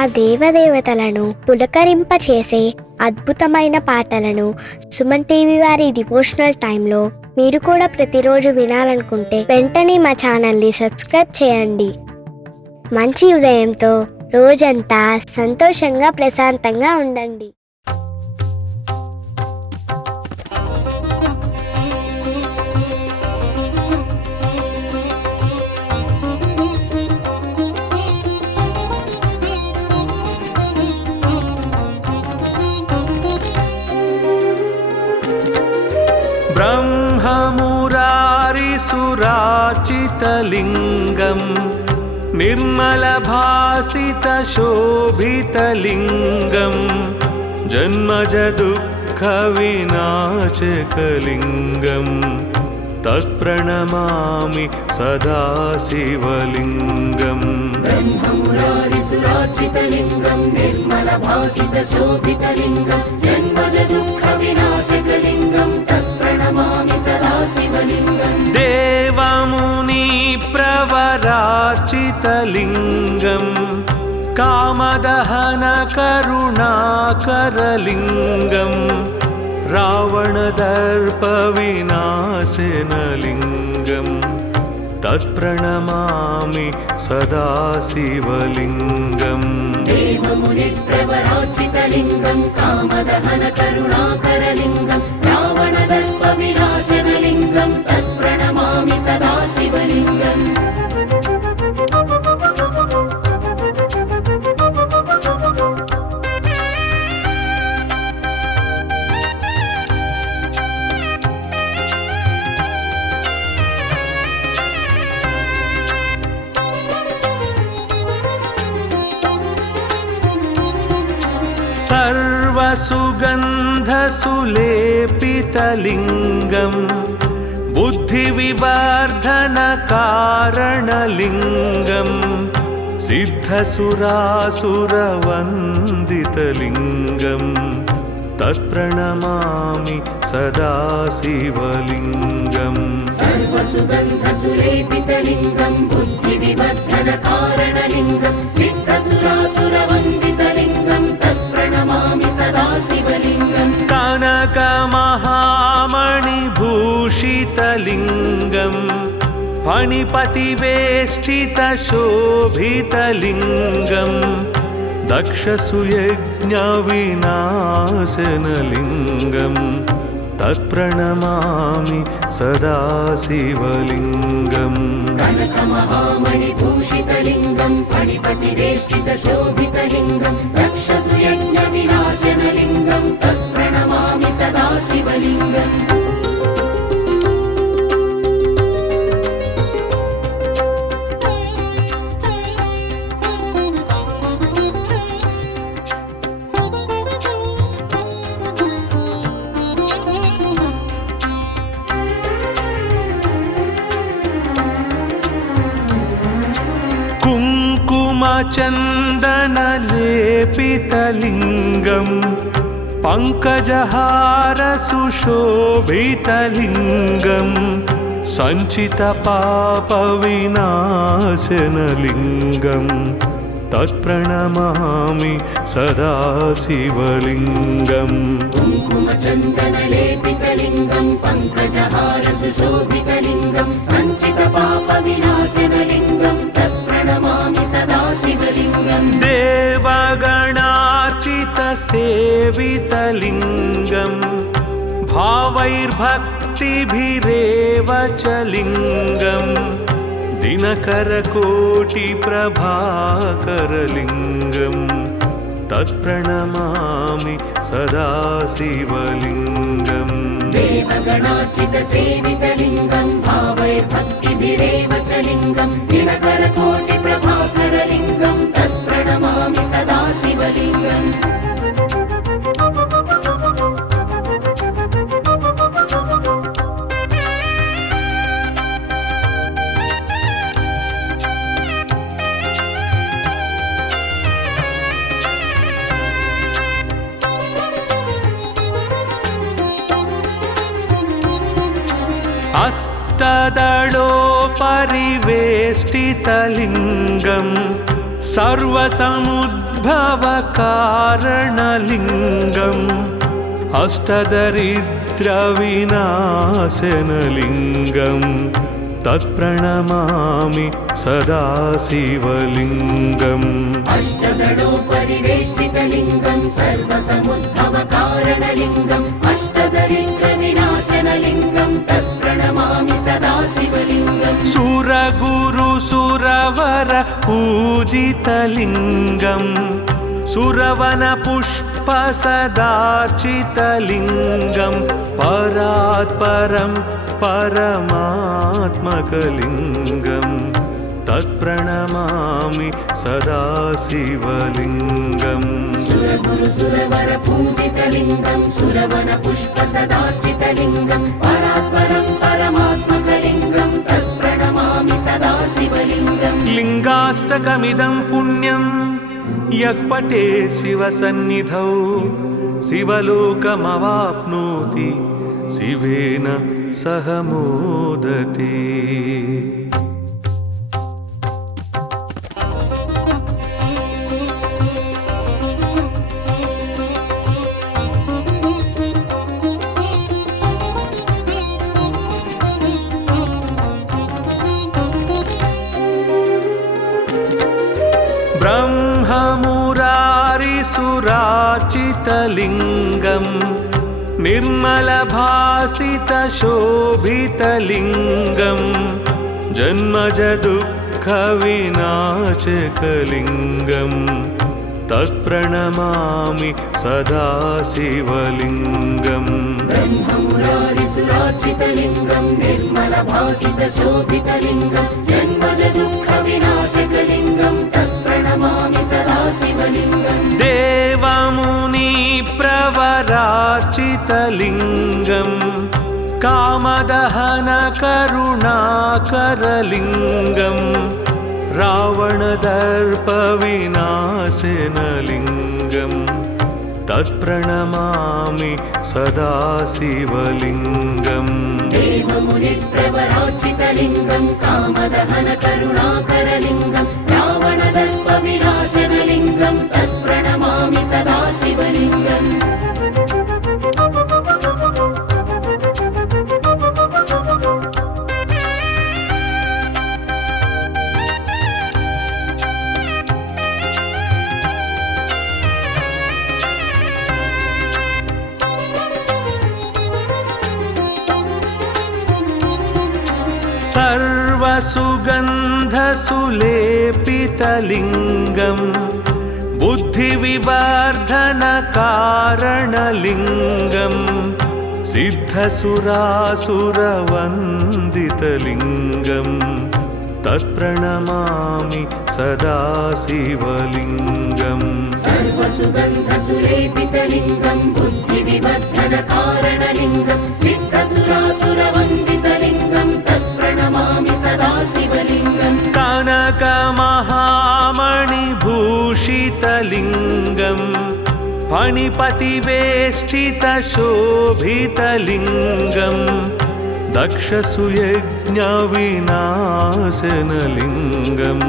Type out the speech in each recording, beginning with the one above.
ఆ దేవదేవతలను పులకరింపచేసే అద్భుతమైన పాటలను సుమన్ టీవీ వారి డివోషనల్ టైంలో మీరు కూడా ప్రతిరోజు వినాలనుకుంటే వెంటనే మా ఛానల్ని సబ్స్క్రైబ్ చేయండి. మంచి ఉదయంతో రోజంతా సంతోషంగా ప్రశాంతంగా ఉండండి. ब्रह्ममुरारिसुराचितलिङ्गं निर्मलभासितशोभितलिङ्गं जन्मजदुःखविनाशकलिङ्गं तत्प्रणमामि सदा शिवलिङ्गम्. ब्रह्ममुरारिसुराचितलिङ्गं निर्मलभासितशोभितलिङ्गं जन्मजदुःखविनाशकलिङ्गं तत्प्रणमामि सदा शिवलिङ्गम्. देवमुनिप्रवराचितलिङ्गं कामदहनकरुणाकरलिङ्गं रावणदर्पविनाशनलिङ्गं तत्प्रणमामि सदा शिवलिङ्गम्. देवमुनिप्रवराचितलिङ्गं कामदहनकरुणाकरलिङ्गं रावणदर्पविनाशनलिङ्गं तत्प्रणमामि सदा शिवलिङ्गम्. सर्वसुगन्धसुलेपितलिङ्गं बुद्धिविवर्धनकारणलिङ्गं सिद्धसुरासुरवन्दितलिङ्गं तत्प्रणमामि सदा शिवलिङ्गम्. सर्वसुगन्धसुलेपितलिङ्गं बुद्धिविवर्धनकारणलिङ्गं सिद्धसुरासुरवन्दितलिङ्गं तत्प्रणमामि सदा शिवलिङ्गम्. कनकमहामणिभूषितलिङ्गं फणिपतिवेष्टितशोभितलिङ्गं दक्षसुयज्ञविनाशनलिङ्गं तत्प्रणमामि सदा शिवलिङ्गम्. कनकमहामणिभूषितलिङ्गं फणिपतिवेष्टितशोभितलिङ्गं दक्षसुयज्ञविनाशनलिङ्गं तत्प्रणमामि सदा शिवलिङ्गम्. कुङ्कुमचन्दनलेपितलिङ्गं पङ्कजहारसुशोभितलिङ्गं सञ्चितपापविनाशनलिङ्गं तत्प्रणमामि सदा शिवलिङ्गम्. कुङ्कुमचन्दनलेपितलिङ्गं पङ्कजहारसुशोभितलिङ्गं सञ्चितपापविनाशनलिङ्गं तत्प्रणमामि सदा शिवलिङ्गम्. देवगणार्चितसेवितलिङ्गं भावैर्भक्तिभिरेव च लिङ्गं दिनकरकोटिप्रभाकरलिङ्गं तत्प्रणमामि सदा शिवलिङ्गम्. देवगणार्चितसेवितलिङ्गं भावैर्भक्तिभिरेव च लिङ्गं दिनकरकोटिप्रभाकरलिङ्गं तत्प्रणमामि सदा शिवलिङ्गम्. अष्टदलोपरिवेष्टितलिङ्गं सर्वसमुद्भवकारणलिङ्गम् अष्टदरिद्रविनाशनलिङ्गम् तत्प्रणमामि सदा शिवलिङ्गम् अष्टदलोपरिवेष्टितलिङ्गं सर्वसमुद्भवकारणलिङ्गम् अष्टदरिद्रविनाशनलिङ्गं तत्प्रणमामि सदा शिवलिङ्गम् सुरगुरुसुरवर पूजितलिङ्गम् सुरवनपुष्पसदार्चितलिङ्गं परात्परं परमात्मकलिङ्गम् तत्प्रणमामि सदा शिवलिङ्गम् सुरगुरुसुरवर पूजितलिङ्गं सुरवनपुष्पसदार्चितलिङ्गं परात्परं परमात्मकलिङ्गं तत्प्रणमामि सदा शिवलिङ्गम् लिङ्गाष्टकमिदं पुण्यं यः पठेत् शिवसन्निधौ शिवलोकमवाप्नोति शिवेन सह मोदते। ब्रह्ममुरारिसुरार्चितलिङ्गं निर्मलभासितशोभितलिङ्गं जन्मजदुःखविनाशकलिङ्गं तत्प्रणमामि सदा शिवलिङ्गम् ब्रह्ममुरारिसुरार्चितलिङ्गं निर्मलभासितशोभितलिङ्गं जन्मजदुःखविनाशकलिङ्गं तत्प्रणमामि सदा शिवलिङ्गम् देवमुनिप्रवरार्चितलिङ्गं कामदहनकरुणाकरलिङ्गं रावणदर्पविनाशनलिङ्गं तत्प्रणमामि सदा शिवलिङ्गम् देवमुनिप्रवरार्चितलिङ्गं कामदहनकरुणाकरलिङ्गं रावणदर्पविनाशनलिङ्गं तत्प्रणमामि सदा शिवलिङ्गम् सर्वसुगन्धसुलेपितलिङ्गं बुद्धिविवर्धनकारणलिङ्गं सिद्धसुरासुरवन्दितलिङ्गं तत्प्रणमामि सदा शिवलिङ्गम् सर्वसुगन्धसुलेपितलिङ्गं बुद्धिविवर्धनकारणलिङ्गं सिद्धसुरासुरवन्दितलिङ्गं तत्प्रणमामि सदा शिवलिङ्गम् कनकमहामणिभूषितलिङ्गं फणिपतिवेष्टितशोभितलिङ्गं दक्षसुयज्ञविनाशनलिङ्गं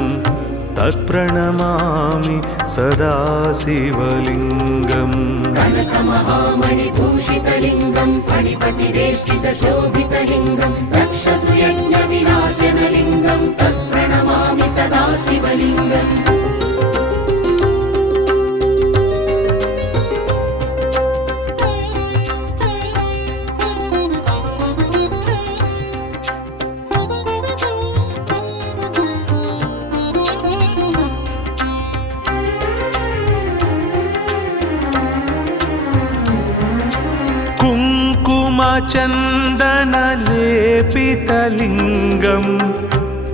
तत्प्रणमामि सदा शिवलिङ्गम् कनकमहामणिभूषितलिङ्गं फणिपतिवेष्टितशोभितलिङ्गं दक्षसुयज्ञविनाशनलिङ्गं तत्प्रणमामि सदा शिवलिङ्गम् कुङ्कुमचन्दनलेपितलिङ्गं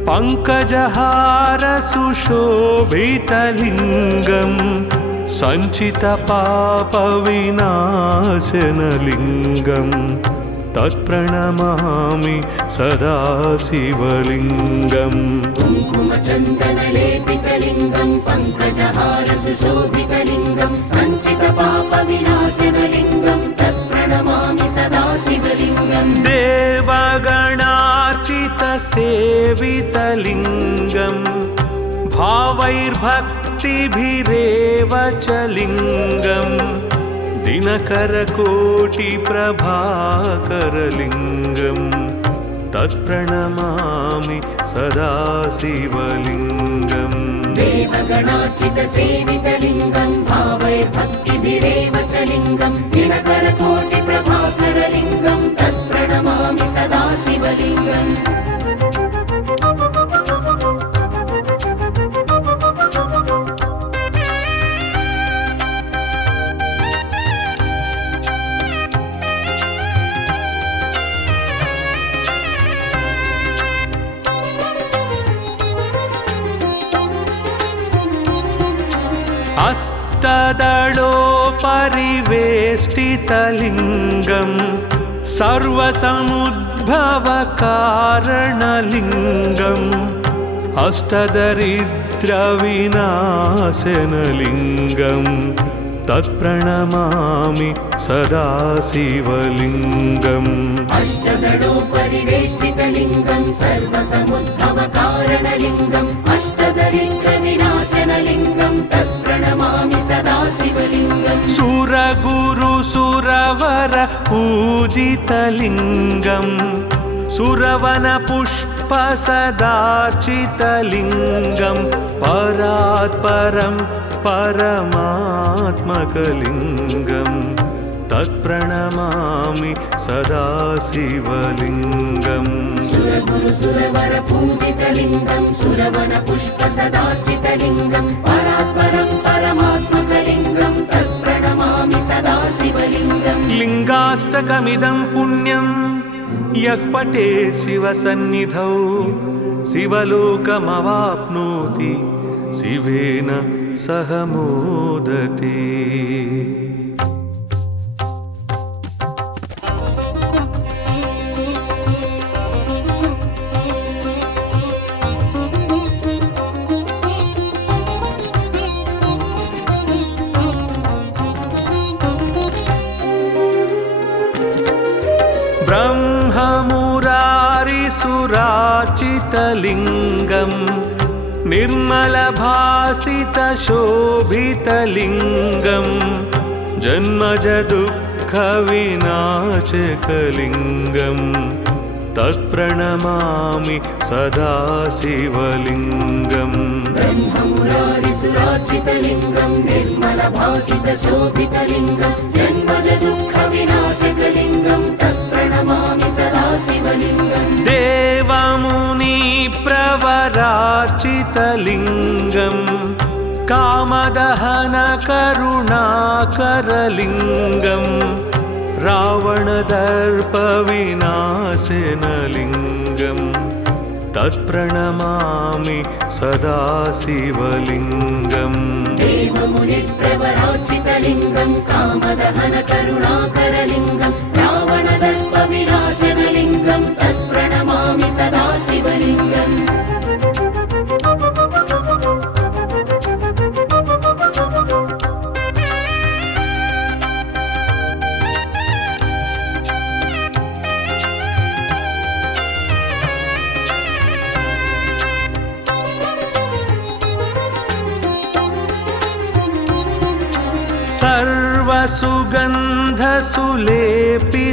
पङ्कजहारसुशोभितलिङ्गं सञ्चितपापविनाशनलिङ्गं तत्प्रणमामि सदा शिवलिङ्गम् कुङ्कुमचन्दनलेपितलिङ्गं पङ्कजहारसुशोभितलिङ्गं सञ्चितपापविनाशनलिङ्गं तत्प्रणमामि सदा शिवलिङ्गम् देवगणार्चितसेवितलिङ्गं भाव भावैर्भक्तिभिरेव च लिङ्गम् दिनकरकोटिप्रभाकरलिङ्गम् तत्प्रणमामि सदा शिवलिङ्गम् देवगणार्चितसेवितलिङ्गं भावैर्भक्तिभिरेव च लिङ्गं दिनकरकोटिप्रभाकरलिङ्गं तत्प्रणमामि सदा शिवलिङ्गम् अष्टदलोपरिवेष्टितलिङ्गं सर्वसमुद्भवकारणलिङ्गम् अष्टदरिद्रविनाशनलिङ्गम् तत्प्रणमामि सदा शिवलिङ्गम् अष्टदलोपरिवेष्टितलिङ्गं सर्वसमुद्भवकारणलिङ्गम् अष्टदरिद्रविनाशनलिङ्गं तत्प्रणमामि सदा शिवलिङ्गम् सुरगुरुसुरवर पूजितलिङ्गम् सुरवनपुष्पसदार्चितलिङ्गं परात्परं परमात्मकलिङ्गं तत्प्रणमामि सदा शिवलिङ्गम् सुरगुरुसुरवर पूजितलिङ्गं सुरवनपुष्पसदार्चितलिङ्गं परात्परं परमात्मकलिङ्गं तत्प्रणमामि सदा शिवलिङ्गम् लिङ्गाष्टकमिदं पुण्यं यः पठेत् शिवसन्निधौ शिवलोकमवाप्नोति शिवेन सह मोदते। ब्रह्ममुरारिसुरार्चितलिङ्गं निर्मलभासितशोभितलिङ्गं जन्मजदुःखविनाशकलिङ्गं तत्प्रणमामि सदा शिवलिङ्गम् ब्रह्ममुरारिसुरार्चितलिङ्गं निर्मलभासितशोभितलिङ्गं जन्मजदुःखविनाशकलिङ्गं तत्प्रणमामि सदा शिवलिङ्गम् देवमुनिप्रवरार्चितलिङ्गं कामदहनकरुणाकरलिङ्गं रावणदर्पविनाशनलिङ्गं तत्प्रणमामि सदा शिवलिङ्गम् देवमुनिप्रवरार्चितलिङ्गं कामदहनकरुणाकरलिङ्गं रावणदर्पविनाशनलिङ्गं तत्प्रणमामि सदा शिवलिङ्गम्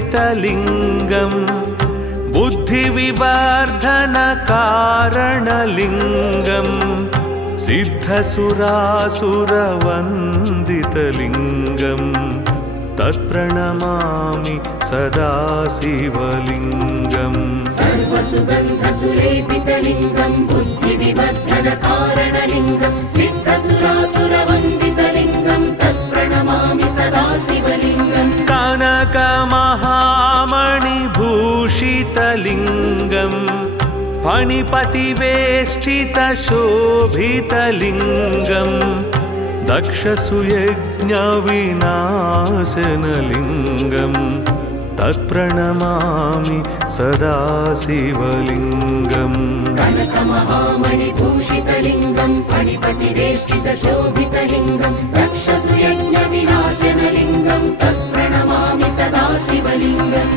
सर्वसुगन्धसुलेपितलिङ्गं बुद्धिविवर्धनकारणलिङ्गं सिद्धसुरासुरवन्दितलिङ्गं तत्प्रणमामि सदा शिवलिङ्गम् सर्वसुगन्धसुलेपितलिङ्गं बुद्धिविवर्धनकारणलिङ्गं सिद्धसुरासुरवन्दितलिङ्गं तत्प्रणमामि सदा शिवलिङ्गम् कनकमहामणिभूषितलिङ्गं फणिपतिवेष्टितशोभितलिङ्गं दक्षसुयज्ञविनाशनलिङ्गं तत्प्रणमामि सदा शिवलिङ्गम् कनकमहामणिभूषितलिङ्गं फणिपतिवेष्टितशोभितलिङ्गं दक्षसुयज्ञविनाशनलिङ्गं तत्प्रणमामि सदा शिवलिङ्गम्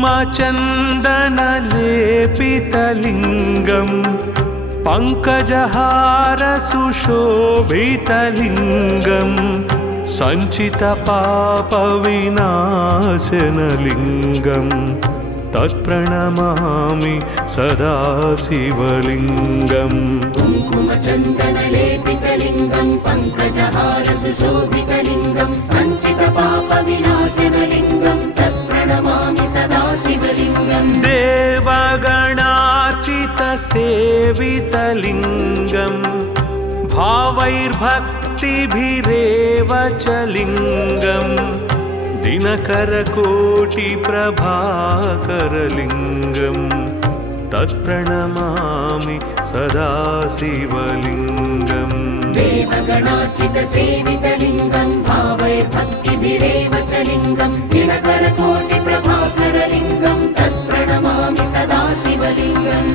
कुङ्कुमचन्दनलेपितलिङ्गं पङ्कजहारसुशोभितलिङ्गं सञ्चितपापविनाशनलिङ्गं तत्प्रणमामि सदा शिवलिङ्गम् कुङ्कुमचन्दनलेपितलिङ्गं पङ्कजहारसुशोभितलिङ्गं सञ्चितपापविनाशनलिङ्गं तत्प्रणमामि सदा शिवलिङ्गम् देवगणार्चितसेवितलिङ्गं भावैर्भक्तिभिरेव च लिङ्गं दिनकरकोटिप्रभाकरलिङ्गं तत्प्रणमामि सदा शिवलिङ्गम् देवगणार्चितसेवितलिङ्गं भावैर्भक्तिभिरेव च लिङ्गं दिनकरकोटिप्रभाकरलिङ्गं तत्प्रणमामि सदा शिवलिङ्गम्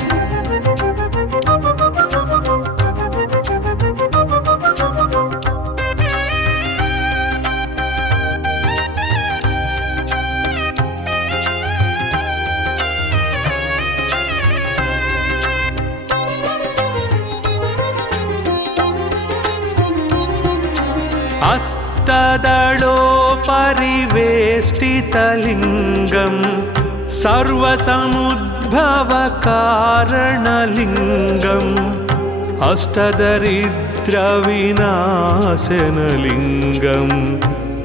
अष्टदलोपरिवेष्टितलिङ्गं सर्वसमुद्भवकारणलिङ्गम् अष्टदरिद्रविनाशनलिङ्गं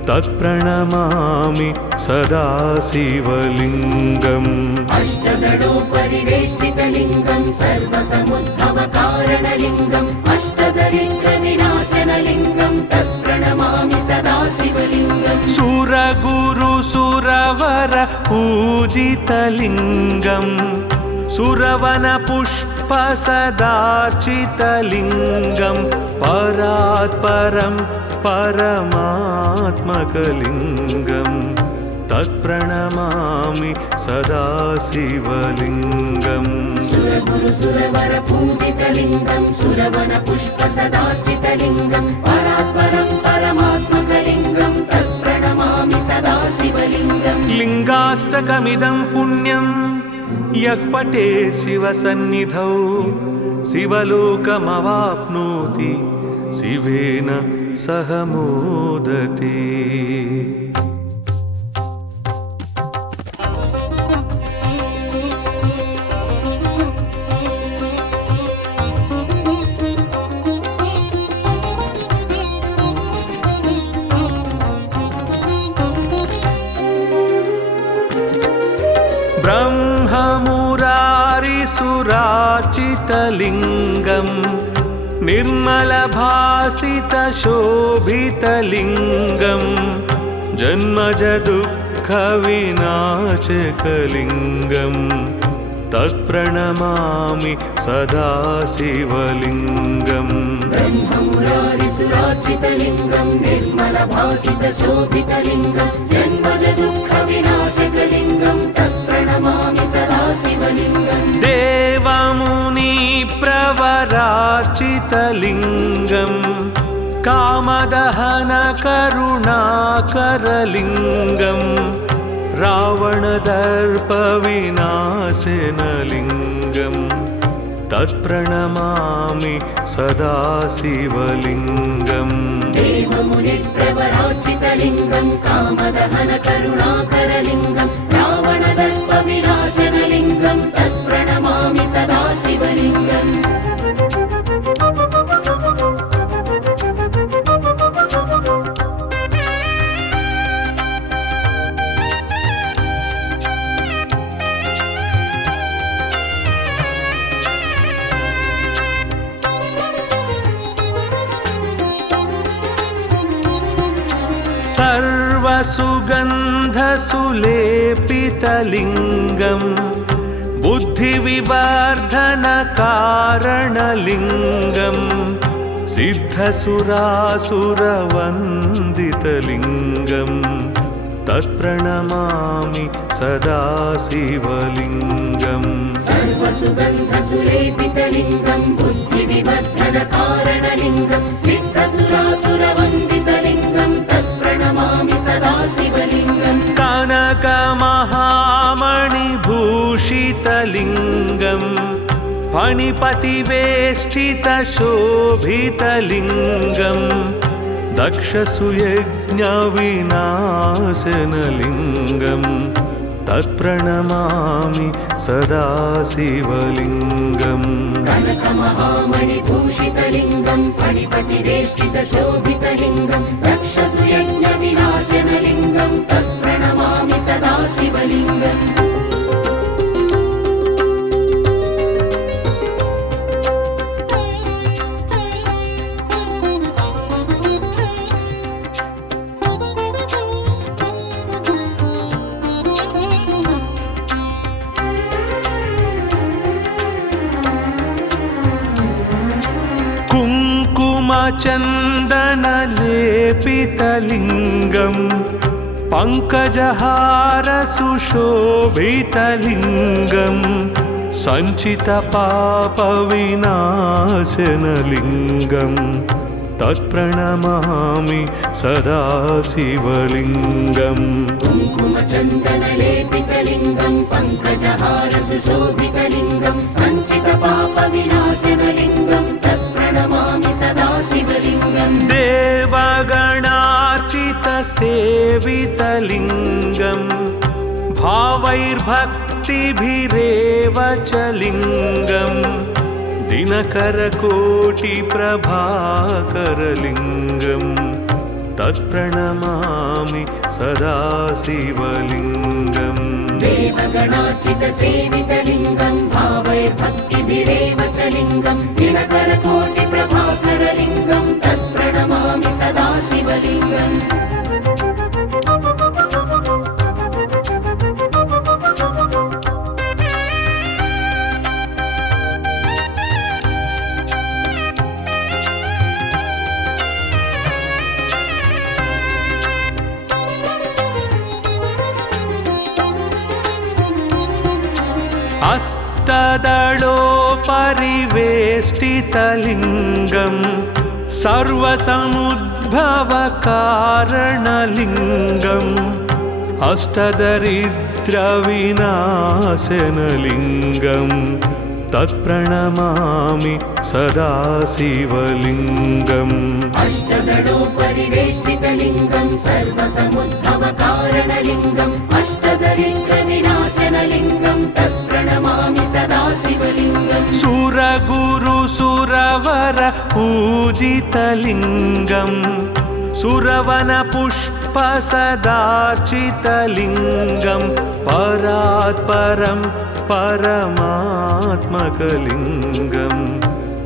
तत्प्रणमामि सदा शिवलिङ्गम् अष्टदलोपरिवेष्टितलिङ्गं सर्वसमुद्भवकारणलिङ्गम् अष्टदरिद्रविनाशनलिङ्गं तत्प्रणमामि सदा शिवलिङ्गम् सुरगुरुसुरवर पूजितलिङ्गं सुरवनपुष्पसदार्चितलिङ्गं परात्परं परमात्मकलिङ्गं तत्प्रणमामि सदा शिवलिङ्गम् सुरगुरुसुरवर पूजितलिङ्गं सुरवनपुष्पसदार्चितलिङ्गं परात्परं परमात्मकलिङ्गं तत्प्रणमामि सदा शिवलिङ्गम् लिङ्गाष्टकमिदं पुण्यं यः पठे शिवसन्निधौ शिवलोकमवाप्नोति शिवेन सह मोदते। ब्रह्ममुरारिसुराचितलिङ्गं निर्मलभासितशोभितलिङ्गं जन्मजदुःखविनाशकलिङ्गं तत्प्रणमामि सदा शिवलिङ्गम् ब्रह्ममुरारिसुरार्चितलिङ्गं निर्मलभासितशोभितलिङ्गं जन्मजदुःखविनाशकलिङ्गं तत्प्रणमामि सदा शिवलिङ्गम् देवमुनिप्रवरार्चितलिङ्गं कामदहनकरुणाकरलिङ्गं रावणदर्पविनाशनलिङ्गं तत्प्रणमामि सदा शिवलिङ्गम् देवमुनिप्रवरार्चितलिङ्गं कामदहनकरुणाकरलिङ्गं रावणदर्पविनाशनलिङ्गं तत्प्रणमामि सदा शिवलिङ्गम् सर्वसुगन्धसुलेपितलिङ्गं बुद्धिविवर्धनकारणलिङ्गं सिद्धसुरासुरवन्दितलिङ्गं तत्प्रणमामि सदा शिवलिङ्गम् सर्वसुगन्धसुलेपितलिङ्गं बुद्धिविवर्धनकारणलिङ्गं सिद्धसुरासुरवन्दितलिङ्गं तत्प्रणमामि सदा शिवलिङ्गम् कनकमहामणि शोभितलिङ्गम् फणिपतिवेष्टितशोभितलिङ्गम् दक्षसुयज्ञविनाशनलिङ्गम् तत्प्रणमामि सदा शिवलिङ्गम् कनकमहामणिभूषितलिङ्गं फणिपतिवेष्टितशोभितलिङ्गं दक्षसुयज्ञविनाशनलिङ्गं तत्प्रणमामि सदा शिवलिङ्गम् चन्दनलेपितलिङ्गं पङ्कजहारसुशोभितलिङ्गं सञ्चितपापविनाशनलिङ्गं तत्प्रणमामि सदा शिवलिङ्गम् कुङ्कुमचन्दनलेपितलिङ्गं पङ्कजहारसुशोभितलिङ्गं सञ्चितपापविनाशनलिङ्गं तत्प्रणमामि सदा शिवलिङ्गम् देवगणार्चितसेवितलिङ्गं भावैर्भक्तिभिरेव च लिङ्गं दिनकरकोटिप्रभाकरलिङ्गं तत्प्रणमामि सदा शिवलिङ्गम् देवगणार्चितसेवितलिङ्गं भावैर्भक्तिभिरेव च लिङ्गं दिनकरकोटिप्रभाकरलिङ्गं तत्प्रणमामि सदा शिवलिङ्गम् अष्टदलोपरिवेष्टितलिङ्गं सर्वसमुद्भवकारणलिङ्गम् अष्टदरिद्रविनाशनलिङ्गं तत्प्रणमामि सदा शिवलिङ्गम् अष्टदलोपरिवेष्टितलिङ्गं सर्वसमुद्भवकारणलिङ्गम् अष्टदरिद्रविनाशनलिङ्गं तत्प्रणमामि सदा शिवलिङ्गम् सुरगुरुसुरवर पूजितलिङ्गं सुरवनपुष्पसदार्चितलिङ्गं परात्परं परमात्मकलिङ्गं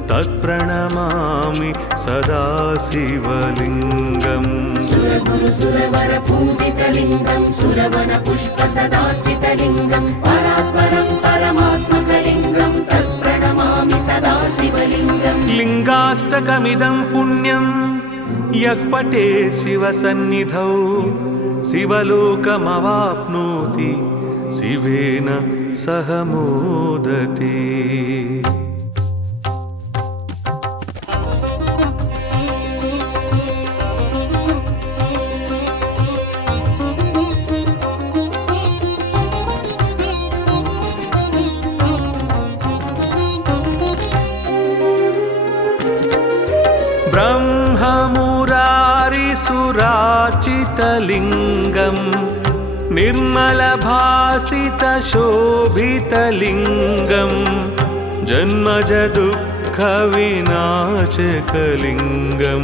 तत्प्रणमामि सदा शिवलिङ्गम् सुरगुरुसुरवर पूजितलिङ्गं सुरवनपुष्पसदार्चितलिङ्गं परात्परं परमात्मकलिङ्गं तत्प्रणमामि सदा शिवलिङ्गम् लिङ्गाष्टकमिदं पुण्यं यः पठेत् शिवसन्निधौ शिवलोकमवाप्नोति शिवेन सह मोदते। ब्रह्ममुरारिसुरार्चितलिङ्गं निर्मलभासितशोभितलिङ्गं जन्मजदुःखविनाशकलिङ्गं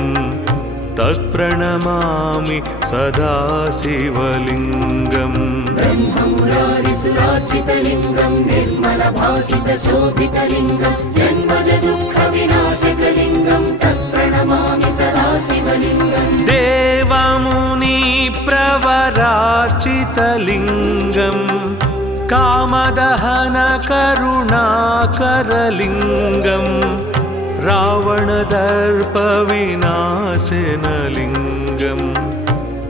तत्प्रणमामि सदा शिवलिङ्गम् ब्रह्ममुरारिसुरार्चितलिङ्गं निर्मलभासितशोभितलिङ्गं जन्मजदुःखविनाशकलिङ्गं तत्प्रणमामि सदा शिवलिङ्गम् देवमुनिप्रवरार्चितलिङ्गं कामदहनकरुणाकरलिङ्गं रावणदर्पविनाशनलिङ्गं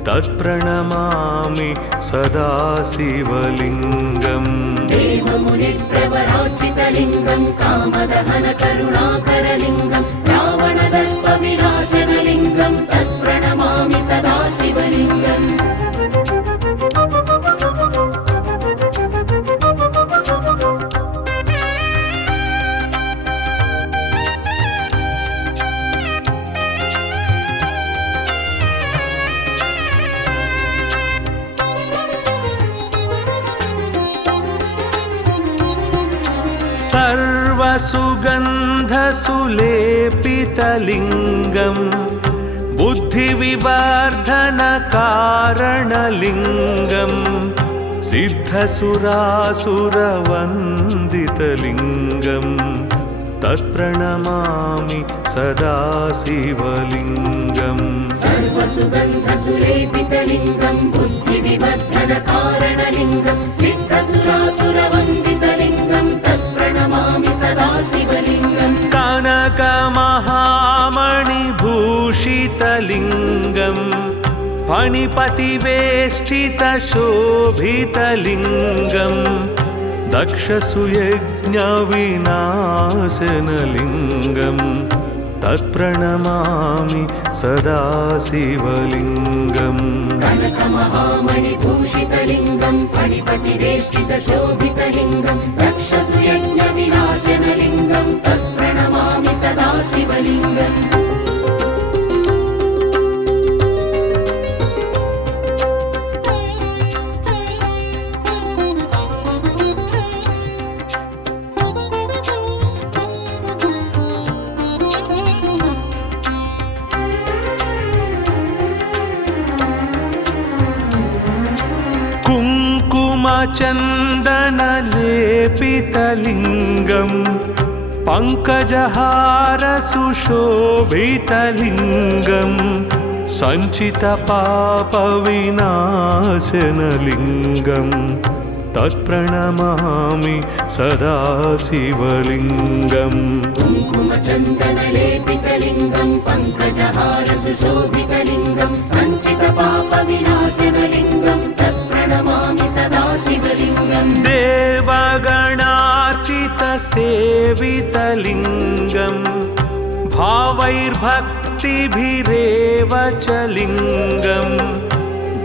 तत्प्रणमामि सदा शिवलिङ्गम् देवमुनिप्रवरार्चितलिङ्गं कामदहनकरुणाकरलिङ्गं रावणदर्पविनाशनलिङ्गं तत्प्रणमामि सदा शिवलिङ्गम् सर्वसुगन्धसुलेपितलिङ्गं बुद्धिविवर्धनकारणलिङ्गं सिद्धसुरासुरवन्दितलिङ्गं तत्प्रणमामि सदा शिवलिङ्गम् सर्वसुगन्धसुलेपितलिङ्गं बुद्धिविवर्धनकारणलिङ्गं सिद्धसुरासुरवन्दितलिङ्गं तत्प्रणमामि सदा शिवलिङ्गम् कनकमहामणिभूषितलिङ्गं फणिपतिवेष्टितशोभितलिङ्गं दक्षसुयज्ञविनाशनलिङ्गं तत्प्रणमामि सदा शिवलिङ्गम् कनकमहामणिभूषितलिङ्गं फणिपतिवेष्टितशोभितलिङ्गं दक्षसुयज्ञविनाशनलिङ्गं तत्प्रणमामि सदा शिवलिङ्गम् कुङ्कुमचन्दनलेपितलिङ्गं पङ्कजहारसुशोभितलिङ्गं सञ्चितपापविनाशनलिङ्गं तत्प्रणमामि सदा शिवलिङ्गम् कुङ्कुमचन्दनलेपितलिङ्गं पङ्कजहारसुशोभितलिङ्गं सञ्चितपापविनाशनलिङ्गं तत्प्रणमामि सदा शिवलिङ्गम् देवगणार्चितसेवितलिङ्गं भावैर्भक्तिभिरेव च लिङ्गं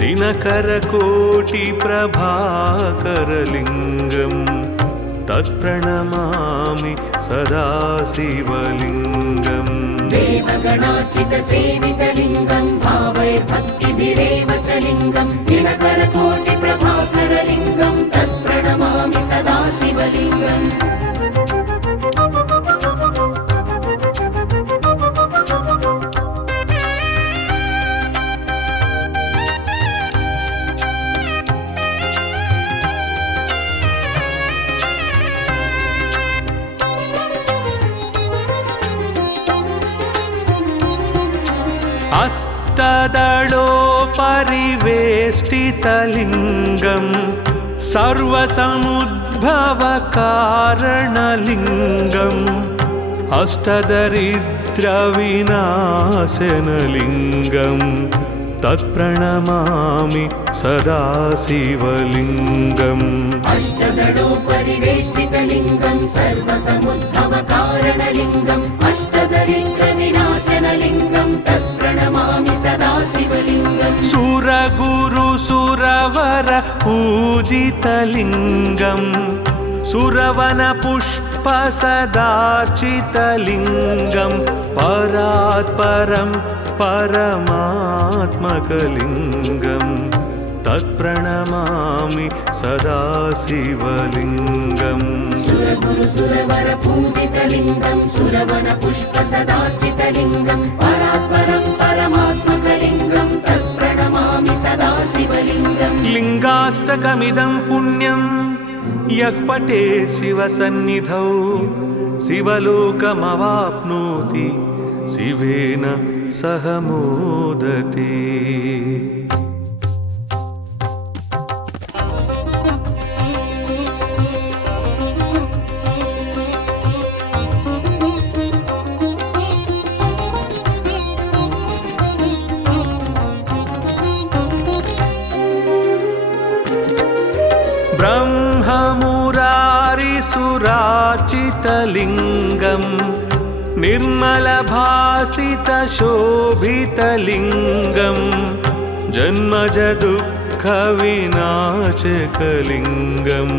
दिनकरकोटिप्रभाकरलिङ्गं तत्प्रणमामि सदा शिवलिङ्गम् देवगणार्चितसेवितलिङ्गं भावैर्भक्तिभिरेव च लिङ्गं दिनकरकोटिप्रभाकरलिङ्गं तत्प्रणमामि सदा शिवलिङ्गम् अष्टदलोपरिवेष्टितलिङ्गं सर्वसमुद्भवकारणलिङ्गम् अष्टदरिद्रविनाशनलिङ्गं तत्प्रणमामि सदा शिवलिङ्गम् अष्टदलोपरिवेष्टितलिङ्गं सर्वसमुद्भवकारणलिङ्गम् अष्टदरिद्रविनाशनलिङ्गं तत्प्रणमामि सदा शिवलिङ्गम् सुरगुरुसुरवर पूजितलिङ्गं सुरवनपुष्पसदार्चितलिङ्गं परात्परं परमात्मकलिङ्गं तत्प्रणमामि सदा शिवलिङ्गम् सुरगुरुसुरवर पूजितलिङ्गं सुरवनपुष्पसदार्चितलिङ्गं परात्परं परमात्मकलिङ्गं तत्प्रणमामि सदा शिवलिङ्गम् लिङ्गाष्टकमिदं पुण्यं यः पठेत् शिवसन्निधौ शिवलोकमवाप्नोति शिवेन सह मोदते। ब्रह्ममुरारिसुराचितलिङ्गं निर्मलभासितशोभितलिङ्गं जन्मजदुःखविनाशकलिङ्गं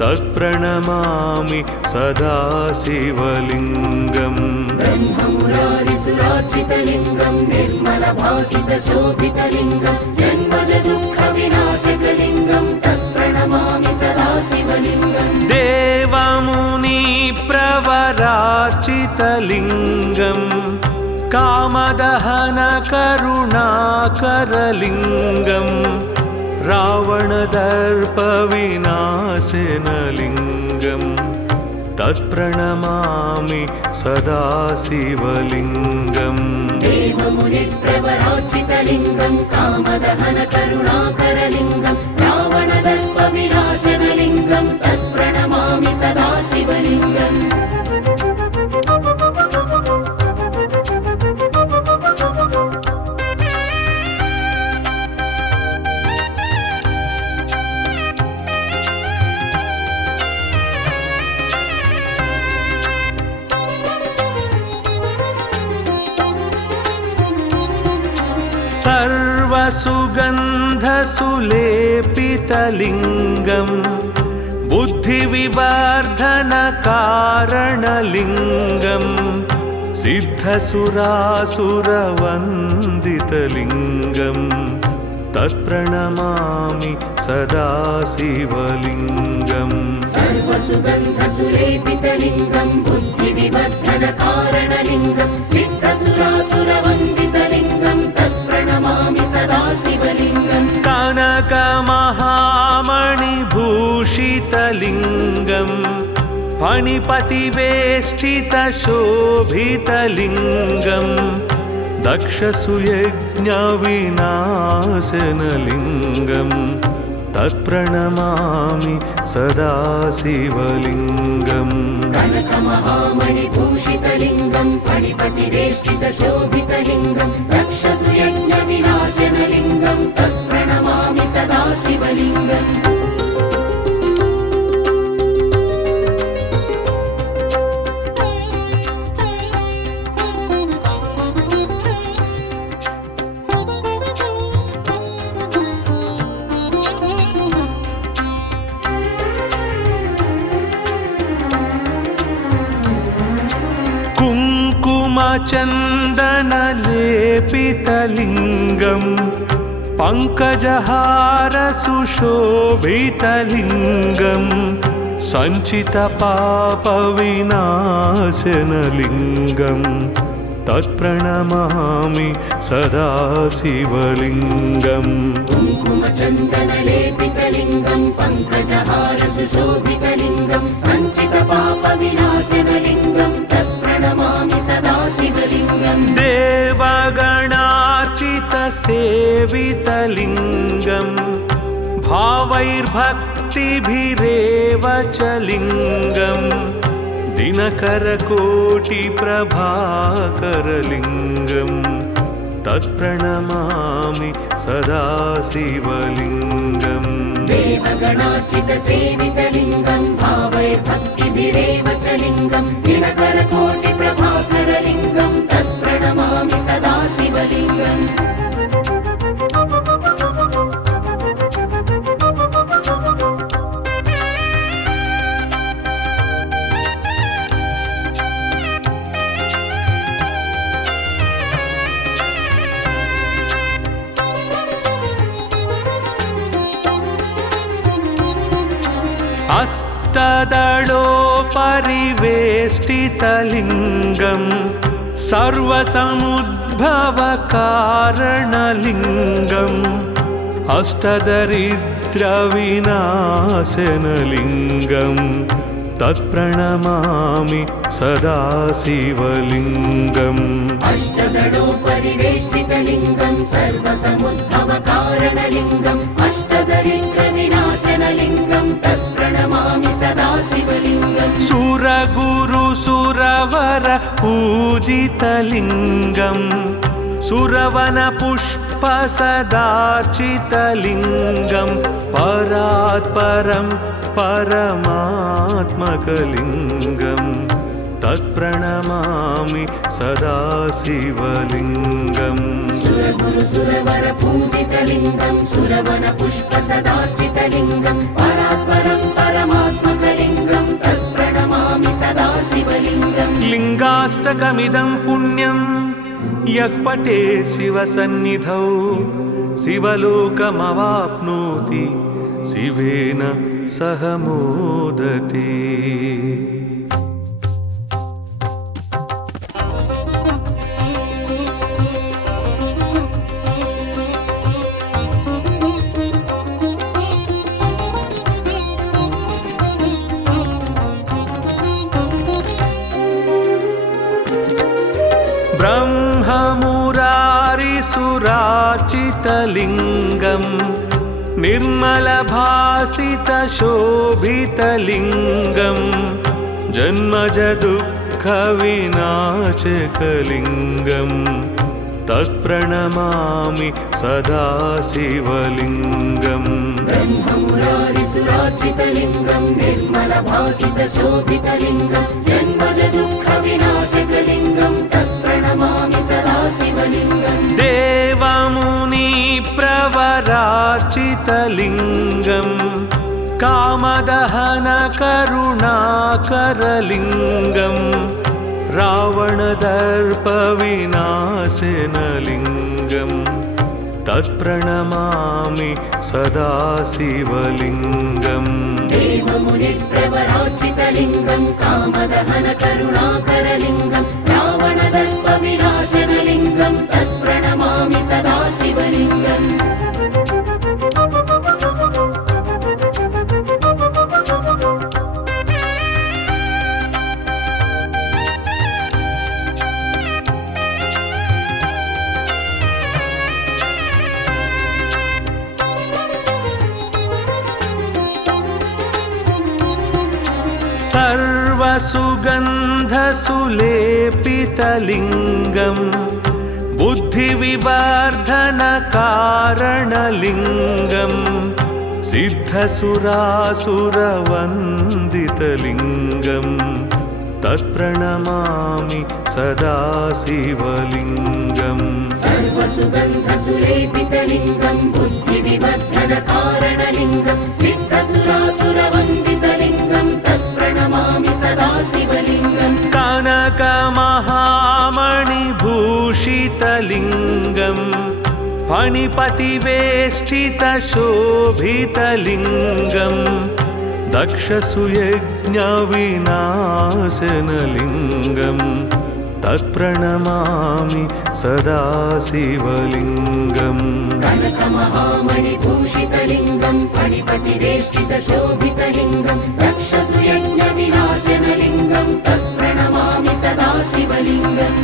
तत्प्रणमामि सदा शिवलिङ्गम् ब्रह्ममुरारिसुरार्चितलिङ्गं निर्मलभासितशोभितलिङ्गं जन्मजदुःखविनाशकलिङ्गं तत्प्रणमामि सदा शिवलिङ्गम् देवमुनि सदाशिवलिङ्गं कामदहनकरुणाकरलिङ्गं रावणदर्पविनाशनलिङ्गं तत्प्रणमामि सदा शिवलिङ्गम् देवमुनिप्रवरार्चितलिङ्गं कामदहनकरुणाकरलिङ्गं रावणदर्पविनाशनलिङ्गं तत्प्रणमामि सदा शिवलिङ्गम् सर्वसुगन्धसुलेपितलिङ्गं बुद्धिविवर्धनकारणलिङ्गं सिद्धसुरासुरवन्दितलिङ्गं तत्प्रणमामि सदा शिवलिङ्गम् सर्वसुगन्धसुलेपितलिङ्गं बुद्धिविवर्धनकारणलिङ्गं सिद्धसुरासुरवन्दितलिङ्गं तत्प्रणमामि सदा शिवलिङ्गम् कनकमहामणिभूषितलिङ्गं फणिपतिवेष्टितशोभितलिङ्गं दक्षसुयज्ञविनाशनलिङ्गं तत्प्रणमामि सदा शिवलिङ्गम् कनकमहामणिभूषितलिङ्गं फणिपतिवेष्टितशोभितलिङ्गं दक्षसुयज्ञविनाशनलिङ्गं तत्प्रणमामि सदा शिवलिङ्गम् कुङ्कुमचन्दनलेपितलिङ्गं पङ्कजहारसुशोभितलिङ्गं सञ्चितपापविनाशनलिङ्गं तत्प्रणमामि सदा शिवलिङ्गम् कुङ्कुमचन्दनलेपितलिङ्गं पङ्कजहारसुशोभितलिङ्गं सञ्चितपापविनाशनलिङ्गं तत्प्रणमामि सदा शिवलिङ्गम् देवगणार्चितसेवितलिङ्गं भावैर्भक्तिभिरेव च लिङ्गं दिनकरकोटिप्रभाकरलिङ्गं तत्प्रणमामि सदा शिवलिङ्गम् देवगणार्चितसेवितलिङ्गं भावैर्भक्तिभिरेव च लिङ्गं दिनकरकोटिप्रभाकरलिङ्गं तत्प्रणमामि सदा शिवलिङ्गम् अष्टदलोपरिवेष्टितलिङ्गं सर्वसमुद्भवकारणलिङ्गम् अष्टदरिद्रविनाशनलिङ्गं तत्प्रणमामि सदा शिवलिङ्गम् अष्टदलोपरिवेष्टितलिङ्गं सर्वसमुद्भवकारणलिङ्गम् अष्टदरिद्रविनाशनलिङ्गं तत्प्रणमामि सदा शिवलिङ्गम् सुरगुरुसुरवर पूजितलिङ्गं सुरवनपुष्पसदार्चितलिङ्गं परात्परं परमात्मकलिङ्गं तत्प्रणमामि सदा शिवलिङ्गम् सुरगुरुसुरवर पूजितलिङ्गं सुरवनपुष्पसदार्चितलिङ्गं परात्परं परमात्मकलिङ्गं तत्प्रणमामि सदा शिवलिङ्गम् लिङ्गाष्टकमिदं पुण्यं यः पठे शिवसन्निधौ शिवलोकमवाप्नोति शिवेन सह मोदते। सुराचितलिङ्गम् निर्मलभासितशोभितलिङ्गम् जन्मजदुःखविनाशकलिङ्गम् तत्प्रणमामि सदा शिवलिङ्गम् ब्रह्ममुरारिसुरार्चितलिङ्गं निर्मलभासितशोभितलिङ्गं जन्मजदुःखविनाशकलिङ्गं तत्प्रणमामि सदा शिवलिङ्गम् देवमुनिप्रवरार्चितलिङ्गम् कामदहनकरुणाकरलिङ्गम् रावणदर्पविनाशनलिङ्गम् तत्प्रणमामि सदा शिवलिङ्गम् देवमुनिप्रवरार्चितलिङ्गं कामदहनकरुणाकरलिङ्गं रावणदर्पविनाशनलिङ्गं तत्प्रणमामि सदा शिवलिङ्गम् सर्वसुगन्धसुलेपितलिङ्गम् बुद्धिविवर्धनकारणलिङ्गम् सिद्धसुरासुरवन्दितलिङ्गम् तत्प्रणमामि सदा शिवलिङ्गम् सर्वसुगन्धसुलेपितलिङ्गं बुद्धिविवर्धनकारणलिङ्गं सिद्धसुरासुरवन्दितलिङ्गं तत्प्रणमामि सदा शिवलिङ्गम् कनकमहामणिभूषितलिङ्गम् फणिपतिवेष्टितशोभितलिङ्गम् दक्षसुयज्ञविनाशनलिङ्गम् तत्प्रणमामि सदा शिवलिङ्गम् कनकमहामणिभूषितलिङ्गं फणिपतिवेष्टितशोभितलिङ्गं दक्षसुयज्ञविनाशनलिङ्गं तत्प्रणमामि सदा शिवलिङ्गम्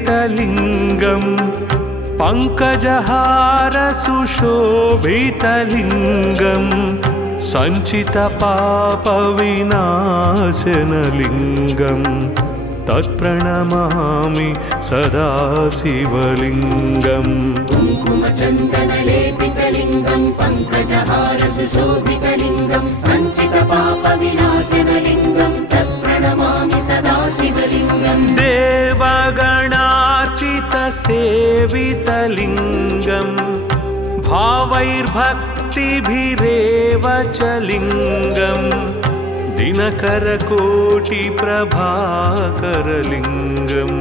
कुङ्कुमचन्दनलेपितलिङ्गम् पङ्कजहारसुशोभितलिङ्गम् सञ्चितपापविनाशनलिङ्गम् तत्प्रणमामि सदा शिवलिङ्गम् कुङ्कुमचन्दनलेपितलिङ्गं पङ्कजहारसुशोभितलिङ्गं सञ्चितपापविनाशनलिङ्गं तत्प्रणमामि सदा शिवलिङ्गम् देवगणार्चितसेवितलिङ्गम् भावैर्भक्तिभिरेव च लिङ्गम् दिनकरकोटिप्रभाकरलिङ्गम्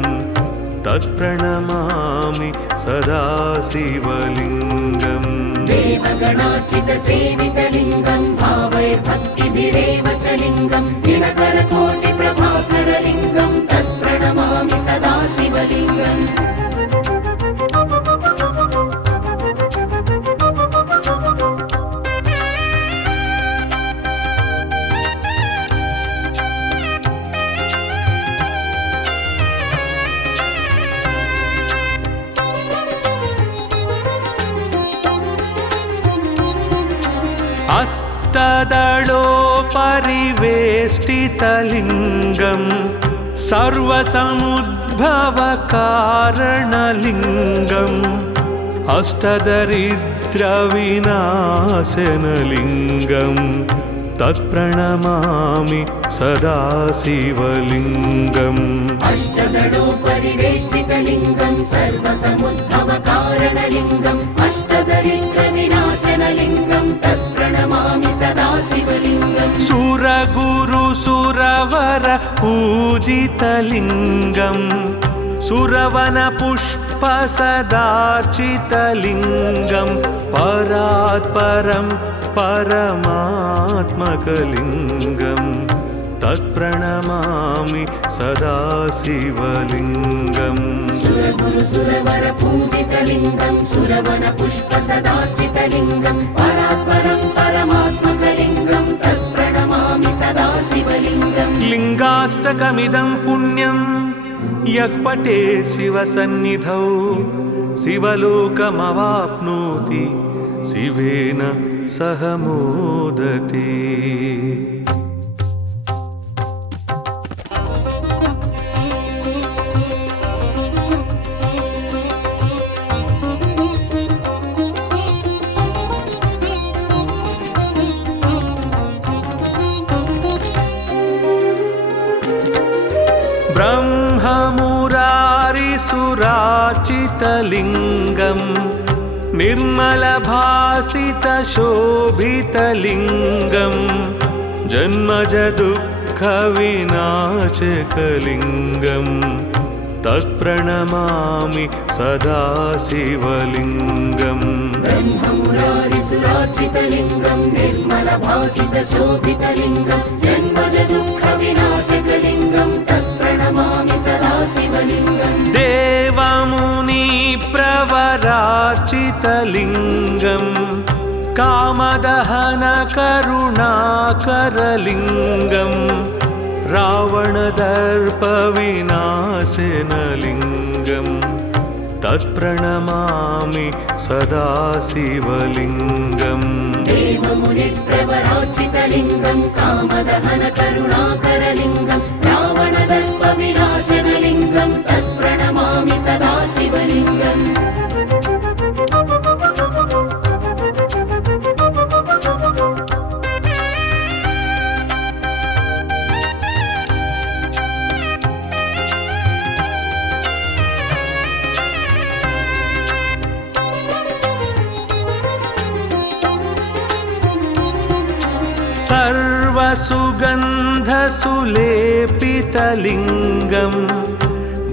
तत्प्रणमामि सदा शिवलिङ्गम् देवगणार्चितसेवितलिङ्गं भावैर्भक्तिभिरेव च लिङ्गं दिनकरकोटिप्रभाकरलिङ्गं तत्प्रणमामि सदा शिवलिङ्गम् अष्टदलोपरिवेष्टितलिङ्गम् सर्वसमुद्भवकारणलिङ्गम् अष्टदरिद्रविनाशनलिङ्गम् तत्प्रणमामि सदा शिवलिङ्गम् अष्टदलोपरिवेष्टितलिङ्गं सर्वसमुद्भवकारणलिङ्गम् अष्टदरिद्रविनाशनलिङ्गं तत्प्रणमामि सदा शिवलिङ्गम् सुरगुरुसुरवर पूजितलिङ्गम् सुरवनपुष्पसदार्चितलिङ्गम् परात् परं परमात्मकलिङ्गं तत्प्रणमामि सदा शिवलिङ्गम् सुरगुरु सुरवर पूजितलिङ्गं सुरवन पुष्प सदार्चितलिङ्गं परात्परं परमात्मकलिङ्गं तत्प्रणमामि सदा शिवलिङ्गम् लिङ्गाष्टकमिदं पुण्यं यः पठेत् शिवसन्निधौ शिवलोकमवाप्नोति शिवेन सह मोदते। ब्रह्ममुरारिसुराचितलिङ्गं निर्मलभासितशोभितलिङ्गं जन्मजदुःखविनाशकलिङ्गं तत्प्रणमामि सदा शिवलिङ्गम् ब्रह्ममुरारिसुरार्चितलिङ्गं निर्मलभासितशोभितलिङ्गं जन्मजदुःखविनाशकलिङ्गं तत्प्रणमामि सदा शिवलिङ्गम् देवमुनिप्रवरार्चितलिङ्गं कामदहनकरुणाकरलिङ्गं रावणदर्पविनाशनलिङ्गं तत्प्रणमामि सदा शिवलिङ्गम् देवमुनिप्रवरार्चितलिङ्गं कामदहनकरुणाकरलिङ्गं रावणदर्पविनाशनलिङ्गं तत्प्रणमामि सदा शिवलिङ्गम् सर्वसुगन्धसुलेपितलिङ्गं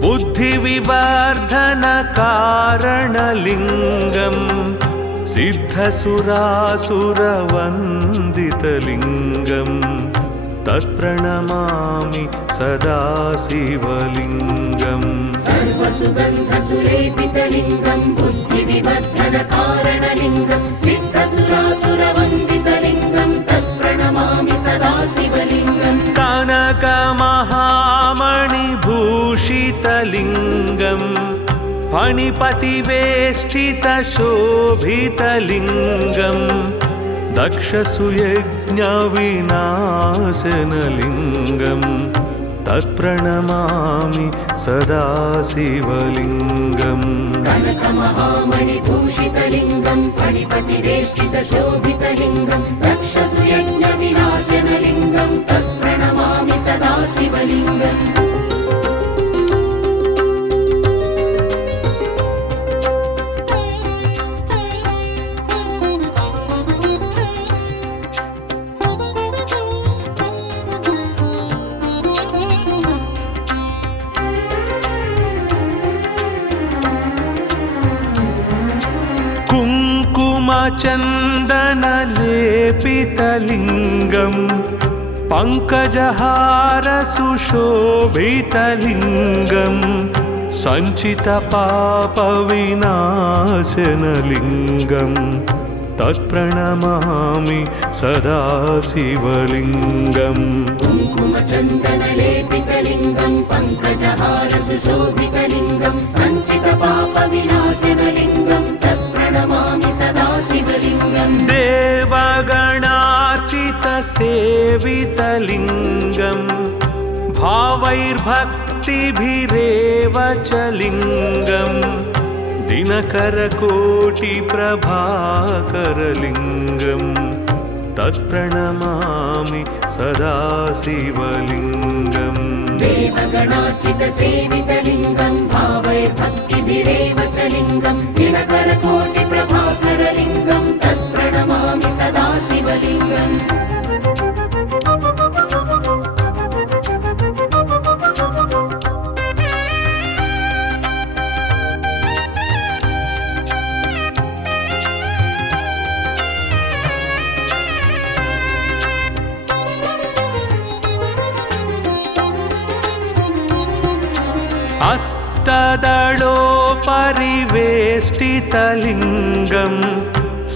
बुद्धिविवर्धनकारणलिङ्गं सिद्धसुरासुरवन्दितलिङ्गं तत्प्रणमामि सदा शिवलिङ्गम् सर्वसुगन्धसुलेपितलिङ्गं बुद्धिविवर्धनकारणलिङ्गं सिद्धसुरासुरवन्दितलिङ्गं तत्प्रणमामि सदा शिवलिङ्गम् कनकमहामणिभूषितलिङ्गं फणिपतिवेष्टितशोभितलिङ्गं दक्षसुयज्ञविनाशनलिङ्गं तत्प्रणमामि सदा शिवलिङ्गम् कनकमहामणिभूषितलिङ्गं फणिपतिवेष्टितशोभितलिङ्गं दक्षसुयज्ञविनाशनलिङ्गं तत्प्रणमामि सदा शिवलिङ्गम् कुङ्कुमचन्दनलेपितलिङ्गं पङ्कजहारसुशोभितलिङ्गं सञ्चितपापविनाशनलिङ्गं तत्प्रणमामि सदा शिवलिङ्गम् कुङ्कुमचन्दनलेपितलिङ्गं पङ्कजहारसुशोभितलिङ्गं सञ्चितपापविनाशनलिङ्गं तत्प्रणमामि सदा शिवलिङ्गम् देवगणार्चितसेवितलिङ्गं भावैर्भक्तिभिरेव च लिङ्गं दिनकरकोटिप्रभाकरलिङ्गं तत्प्रणमामि सदा शिवलिङ्गम् देवगणार्चितसेवितलिङ्गं भावैर्भक्तिभिरेव च लिङ्गं दिनकरकोटिप्रभाकरलिङ्गं तत्प्रणमामि सदा शिवलिङ्गम् अष्टदलोपरिवेष्टितलिङ्गम्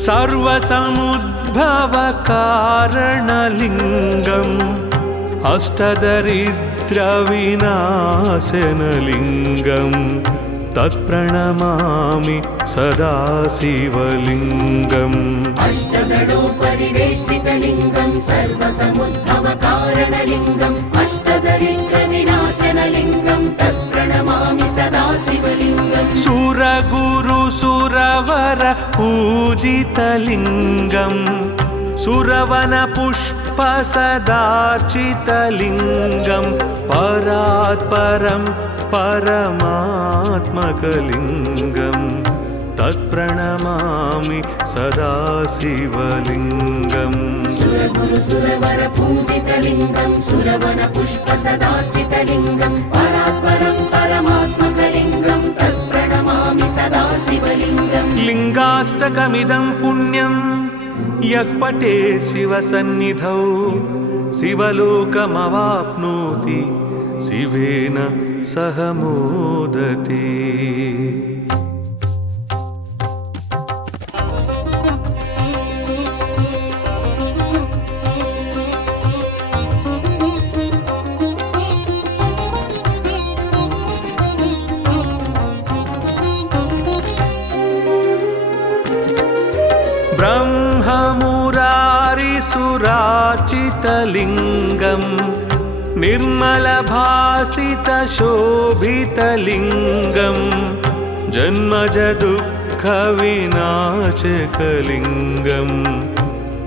सर्वसमुद्भवकारणलिङ्गम् अष्टदरिद्रविनाशनलिङ्गम् तत्प्रणमामि सदा शिवलिङ्गम् अष्टदलोपरिवेष्टितलिङ्गं सर्वसमुद्भवकारणलिङ्गम् अष्टदरिद्रविनाशनलिङ्गं तत्प्रणमामि सदा शिवलिङ्गम् सुरगुरुसुरवर पूजितलिङ्गम् सुरवनपुष्पसदार्चितलिङ्गम् परात्परं परमात्मकलिङ्गम् तत्प्रणमामि सदा शिवलिङ्गम् सुरगुरुसुरवर पूजितलिङ्गं सुरवनपुष्पसदार्चितलिङ्गं परात्परं परमात्मकलिङ्गं तत्प्रणमामि सदा शिवलिङ्गम् लिङ्गाष्टकमिदं पुण्यं यः पठेत् शिवसन्निधौ शिवलोकमवाप्नोति शिवेन सह मोदते। ब्रह्ममुरारिसुरार्चितलिङ्गम् निर्मलभासितशोभितलिङ्गम् जन्मजदुःखविनाशकलिङ्गम्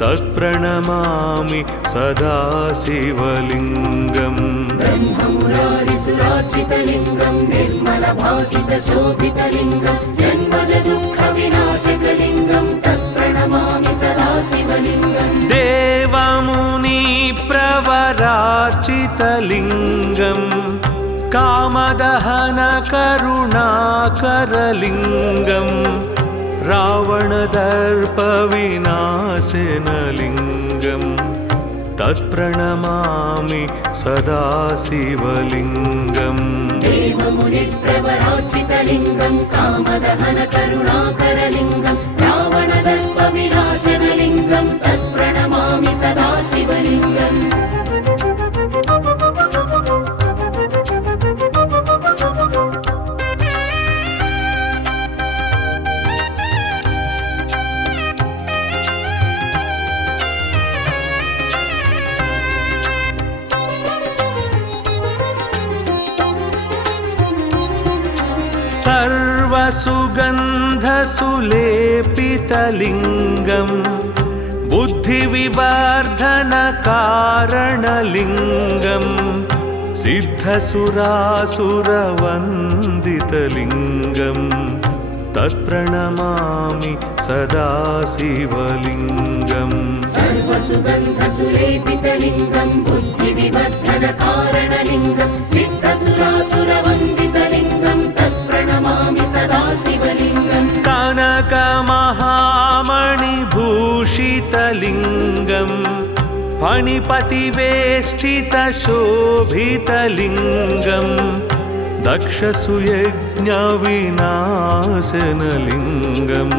तत्प्रणमामि सदा शिवलिङ्गम् ब्रह्ममुरारिसुरार्चितलिङ्गं निर्मलभासितशोभितलिङ्गं जन्मजदुःखविनाशकलिङ्गं तत्प्रणमामि सदा शिवलिङ्गम् देवमुनिप्रवरार्चितलिङ्गम् कामदहनकरुणाकरलिङ्गम् रावणदर्पविनाशनलिङ्गम् तत्प्रणमामि सदा शिवलिङ्गम् देवमुनिप्रवरार्चितलिङ्गं कामदहनकरुणाकरलिङ्गं रावणदर्पविनाशनलिङ्गं तत्प्रणमामि सदा शिवलिङ्गम् सर्वसुगन्धसुलेपितलिङ्गम् बुद्धिविवर्धनकारणलिङ्गम् सिद्धसुरासुरवन्दितलिङ्गम् तत्प्रणमामि सदा शिवलिङ्गम् सर्वसुगन्धसुलेपितलिङ्गं बुद्धिविवर्धनकारणलिङ्गं सिद्धसुरासुरवन्दितलिङ्गं तत्प्रणमामि सदा शिवलिङ्गम् कनकमहामणिभूषितलिङ्गम् फणिपतिवेष्टितशोभितलिङ्गम् दक्षसुयज्ञविनाशनलिङ्गम्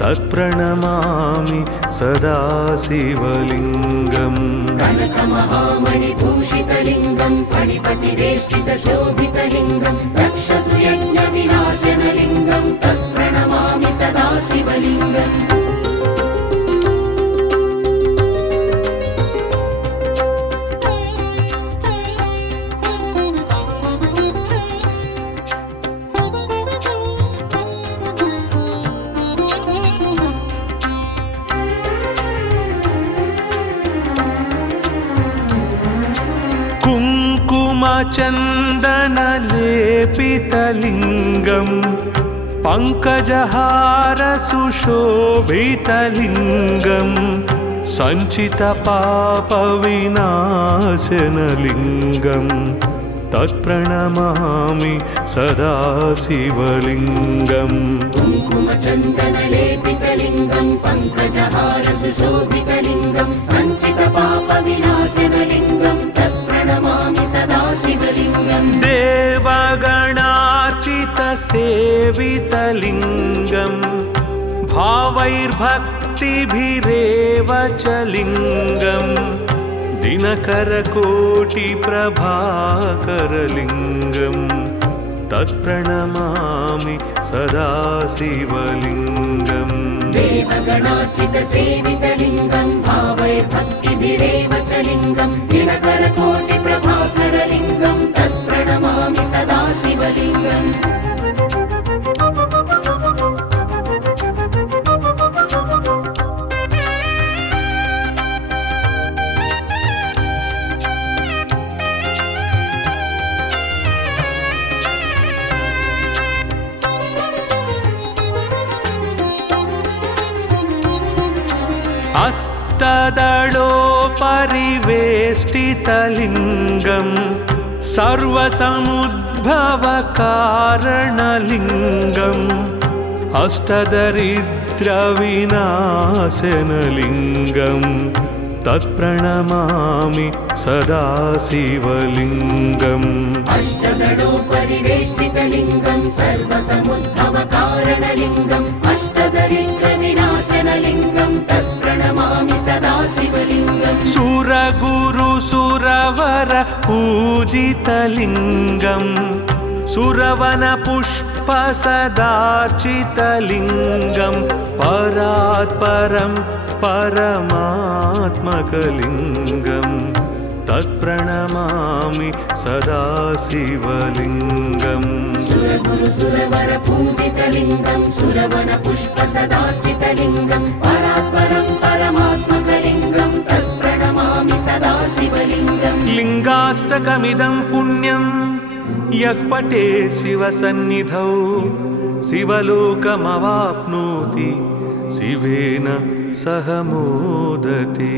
तत्प्रणमामि सदा शिवलिङ्गम् कनकमहामणिभूषितलिङ्गं फणिपतिवेष्टितशोभितलिङ्गं दक्षसुयज्ञविनाशनलिङ्गं तत्प्रणमामि सदा शिवलिङ्गम् कुङ्कुमचन्दनलेपितलिङ्गम् पङ्कजहारसुशोभितलिङ्गम् सञ्चितपापविनाशनलिङ्गम् तत्प्रणमामि सदा शिवलिङ्गम् कुङ्कुमचन्दनलेपितलिङ्गं पङ्कजहारसुशोभितलिङ्गं सञ्चितपापविनाशनलिङ्गं तत्प्रणमामि सदा शिवलिङ्गम् देवगणार्चित सेवितलिङ्गम् भावैर्भक्तिभिरेव च लिङ्गम् दिनकरकोटिप्रभाकरलिङ्गम् तत्प्रणमामि सदा शिवलिङ्गम् देवगणार्चितसेवितलिङ्गं भावैर्भक्तिभिरेव च लिङ्गं दिनकरकोटिप्रभाकरलिङ्गं तत्प्रणमामि सदा शिवलिङ्गम् अष्टदलोपरिवेष्टितलिङ्गम् सर्वसमुद्भवकारणलिङ्गम् अष्टदरिद्रविनाशनलिङ्गम् तत्प्रणमामि सदा शिवलिङ्गम् अष्टदलोपरिवेष्टितलिङ्गं सर्वसमुद्भवकारणलिङ्गम् अष्टदरिद्रविनाशनलिङ्गं तत्प्रणमामि सदा शिवलिङ्गम् सुरगुरुसुरवर पूजितलिङ्गम् सुरवनपुष्पसदार्चितलिङ्गम् परात्परं परमात्मकलिङ्गम् तत्प्रणमामि सदा शिवलिङ्गम् सुरगुरुसुरवर पूजितलिङ्गं सुरवनपुष्पसदार्चितलिङ्गं परात्परं परमात्मकलिङ्गं तत्प्रणमामि सदा शिवलिङ्गम् लिङ्गाष्टकमिदं पुण्यं यः पठेत् शिवसन्निधौ शिवलोकमवाप्नोति शिवेन सह मोदते।